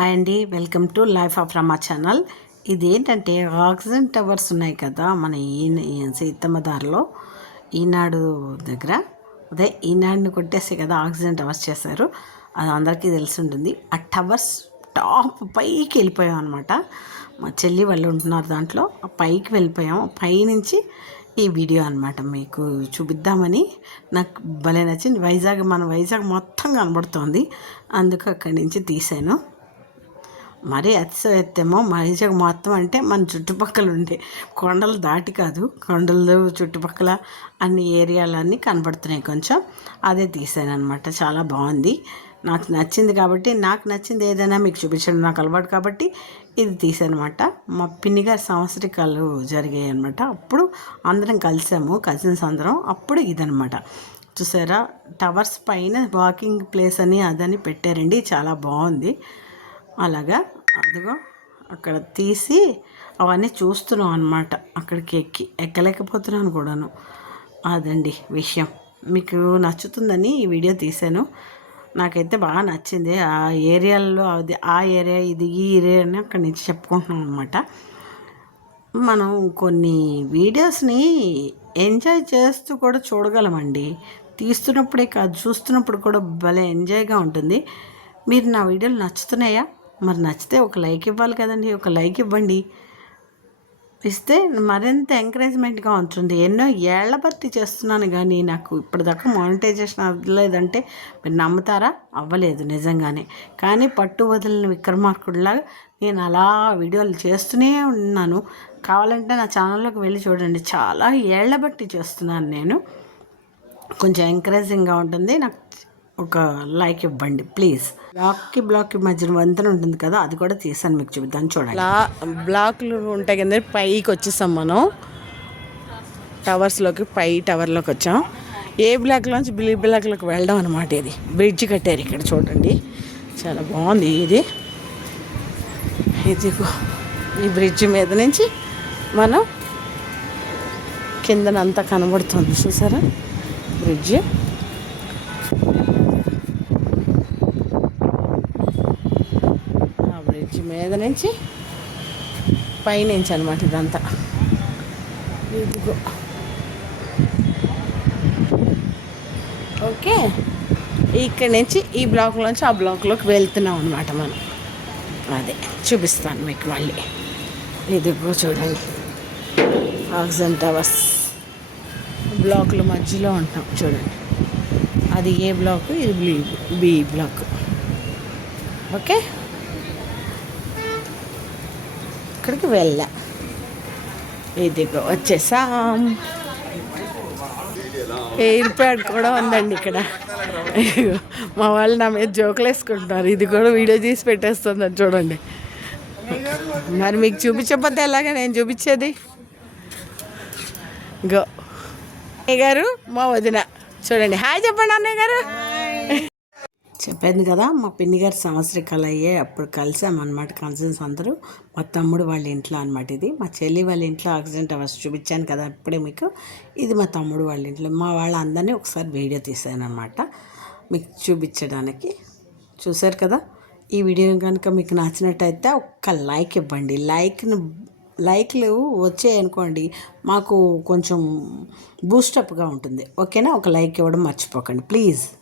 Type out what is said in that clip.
Hi అండి welcome to life of Rama channel ఇదేంటంటే oxygen towers ఉన్నాయి కదా మన ఈ సీతమ్మ దారిలో ఈనాడు దగ్గర. అదే ఈనాడుని కొట్టేసి కదా ఆక్సిజన్ టవర్స్ చేశారు. అది అందరికీ తెలిసి ఉంటుంది. ఆ టవర్స్ టాప్ పైకి వెళ్ళిపోయాం అనమాట మా చెల్లి వాళ్ళు ఉంటున్నారు దాంట్లో. పైకి వెళ్ళిపోయాం. పైనుంచి ఈ వీడియో అనమాట మీకు చూపిద్దామని. నాకు భలే నచ్చింది. వైజాగ్ మన వైజాగ్ మొత్తం కనబడుతోంది. అందుకు అక్కడి నుంచి తీసాను మరీ అతిశయత్తేమో వైజాగ్ మొత్తం అంటే మన చుట్టుపక్కల ఉండే కొండలు దాటి కాదు కొండలు చుట్టుపక్కల అన్ని ఏరియాలన్నీ కనబడుతున్నాయి కొంచెం. అదే తీసాను అనమాట చాలా బాగుంది. నాకు నచ్చింది కాబట్టి నాకు నచ్చింది ఏదైనా మీకు చూపించడం నాకు అలవాటు కాబట్టి ఇది తీసానమాట మా పిన్నిగా సంవత్సరికాలు జరిగాయి అనమాట అప్పుడు అందరం కలిసాము కజిన్స్ అందరం. అప్పుడు ఇదనమాట చూసారా? టవర్స్ పైన వాకింగ్ ప్లేస్ అని అదని పెట్టారండి. చాలా బాగుంది. అలాగా అదిగో అక్కడ తీసి అవన్నీ చూస్తున్నాం అనమాట అక్కడికి ఎక్కి ఎక్కలేకపోతున్నాను కూడాను. అదండి విషయం. మీకు నచ్చుతుందని ఈ వీడియో తీశాను. నాకైతే బాగా నచ్చింది. ఆ ఏరియాలో అది ఆ ఏరియా ఇది ఈ ఏరియా అని అక్కడి నుంచి చెప్పుకుంటున్నాం అనమాట మనం కొన్ని వీడియోస్ని ఎంజాయ్ చేస్తూ కూడా చూడగలమండి. తీస్తున్నప్పుడే కాదు చూస్తున్నప్పుడు కూడా భలే ఎంజాయ్గా ఉంటుంది. మీరు నా వీడియోలు నచ్చుతున్నాయా? మరి నచ్చితే ఒక లైక్ ఇవ్వాలి కదండి ఒక లైక్ ఇవ్వండి. ఇస్తే మరింత ఎంకరేజ్మెంట్గా ఉంటుంది. ఎన్నో ఏళ్ళ బట్టి చేస్తున్నాను కానీ నాకు ఇప్పటిదాకా మానిటైజేషన్ అవ్వలేదంటే మీరు నమ్ముతారా? అవ్వలేదు నిజంగానే. కానీ పట్టు వదిలిన విక్రమార్కుడిలాగా నేను అలా వీడియోలు చేస్తూనే ఉన్నాను. కావాలంటే నా ఛానల్లోకి వెళ్ళి చూడండి. చాలా ఏళ్ళ బట్టి చేస్తున్నాను నేను. కొంచెం ఎంకరేజింగ్గా ఉంటుంది. నాకు ఒక లైక్ ఇవ్వండి ప్లీజ్. బ్లాక్కి బ్లాక్కి మధ్యన వంతెన ఉంటుంది కదా అది కూడా తీసాను మీకు చూపిద్దాం చూడండి. బ్లా బ్లాక్లు ఉంటాయి కదా పైకి వచ్చేసాం మనం. టవర్స్లోకి పై టవర్లోకి వచ్చాం. ఏ బ్లాక్లోంచి బి బ్లాక్లోకి వెళ్ళడం అనమాట ఇది. బ్రిడ్జ్ కట్టారు ఇక్కడ చూడండి. చాలా బాగుంది ఇది. ఇది ఈ బ్రిడ్జ్ మీద నుంచి మనం కిందనంతా కనబడుతుంది. చూసారా? బ్రిడ్జ్. ఆ మీద నుంచి పైనుంచి అనమాట ఇదంతా. ఇదిగో. ఓకే. ఇక్కడి నుంచి ఈ బ్లాక్లోంచి ఆ బ్లాక్లోకి వెళ్తున్నాం అనమాట మనం. అదే చూపిస్తాను మీకు మళ్ళీ. ఇదిగో చూడండి. Oxygen towers. బ్లాకుల మధ్యలో ఉంటాం చూడండి. అది ఏ బ్లాక్? ఇది బి బి బ్లాక్. ఓకే? అక్కడికి వెళ్ళా. ఇదిగో వచ్చేసాం. ఎయిర్ ప్యాడ్ కూడా ఉందండి ఇక్కడ. మా వాళ్ళు నా మీద జోకులు వేసుకుంటున్నారు. ఇది కూడా వీడియో తీసి పెట్టేస్తుంది చూడండి. మరి మీకు చూపించకపోతే ఎలాగా నేను చూపించేది? గో అన్నయ్య గారు మా వదిన. చూడండి. హాయ్ చెప్పండి అన్నయ్య గారు. చెప్పాను కదా మా పిన్ని గారి సంవత్సరికాలు అయ్యే అప్పుడు కలిసామన్నమాట కజిన్స్ అందరూ. మా తమ్ముడు వాళ్ళ ఇంట్లో అనమాట ఇది. మా చెల్లి వాళ్ళ ఇంట్లో ఆక్సిడెంట్ అవర్స్ చూపించాను కదా ఇప్పుడే మీకు. ఇది మా తమ్ముడు వాళ్ళ ఇంట్లో. మా వాళ్ళందరినీ ఒకసారి వీడియో తీసాను అనమాట మీకు చూపించడానికి. చూశారు కదా? ఈ వీడియో కనుక మీకు నచ్చినట్టయితే ఒక్క లైక్ ఇవ్వండి. లైక్ను లైక్లు వచ్చాయనుకోండి మాకు కొంచెం బూస్టప్గా ఉంటుంది. ఓకేనా? ఒక లైక్ ఇవ్వడం మర్చిపోకండి. ప్లీజ్.